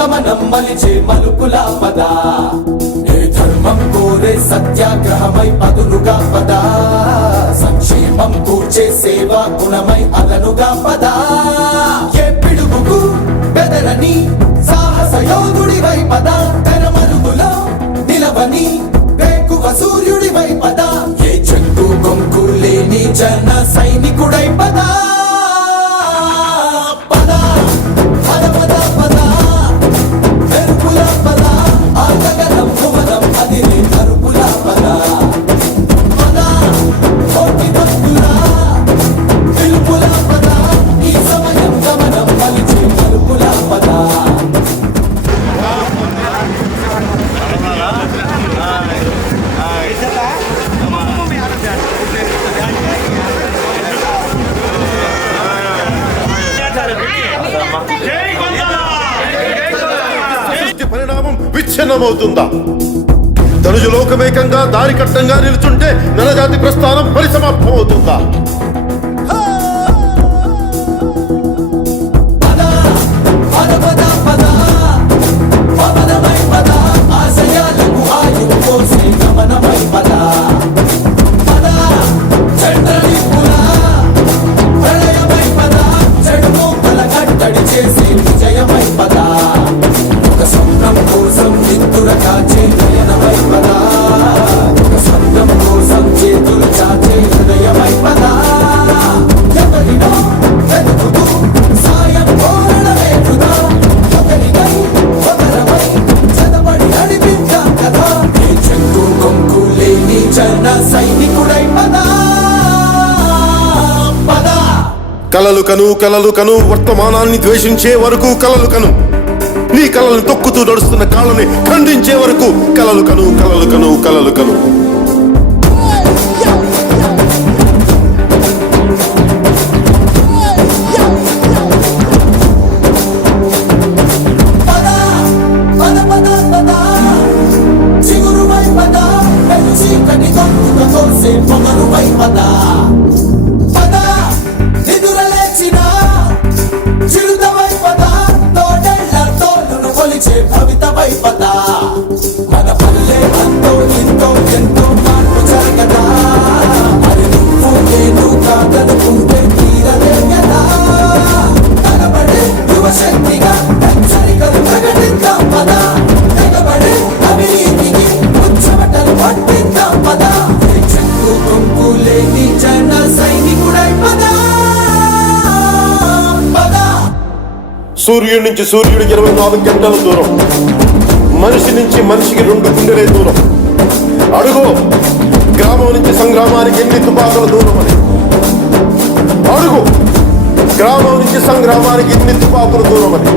గమనం మలిచే మలుపుల పద ఏ ధర్మం కోరే సత్యాగ్రహమై పదులుగా పద సంక్షేమం కూర్చే సేవా గుణమై అదనుగా పద ఏ పిడుగుకు బెదరని సాహస యోధుడివై పద తెరమరుగులో నిలవని వేకువ సూర్యుడివై పద ఏ చెట్టు కొంకు లేని జన సైనికుడై పద పరిణామం విచ్ఛిన్నమవుతుందా? ధనుజు లోకమేకంగా దారి కట్టంగా నిలుచుంటే నరజాతి ప్రస్థానం పరిసమాప్తం అవుతుందా? కలలు కను వర్తమానాన్ని ద్వేషించే వరకు కలలు కను, నీ కలలను తొక్కుతూ నడుస్తున్న కాళ్ళని ఖండించే వరకు కలలు కను. మన పల్లె అంతో ఎంతో ఎంతో మార్పు జరగదా మరి నువ్వు నేను కాదనుకుంటే తీరదే కదా తలబడే యువశక్తిగా హెచ్చరికలు ప్రకటిద్దాం పద తెగబడే అవినీతికి ఉచ్చమటలు పట్టిద్దాం పద చెట్టు కొంపు లేని జన సైనికుడై పద. సూర్యుడి నుంచి సూర్యుడికి 24 గంటల దూరం, మనిషి నుంచి మనిషికి 2 గుండెలే దూరం. అడుగు గ్రామం నుంచి సంగ్రామానికి ఎన్ని తుపాకుల దూరం అని. అడుగు గ్రామం నుంచి సంగ్రామానికి ఎన్ని తుపాకుల దూరం అని.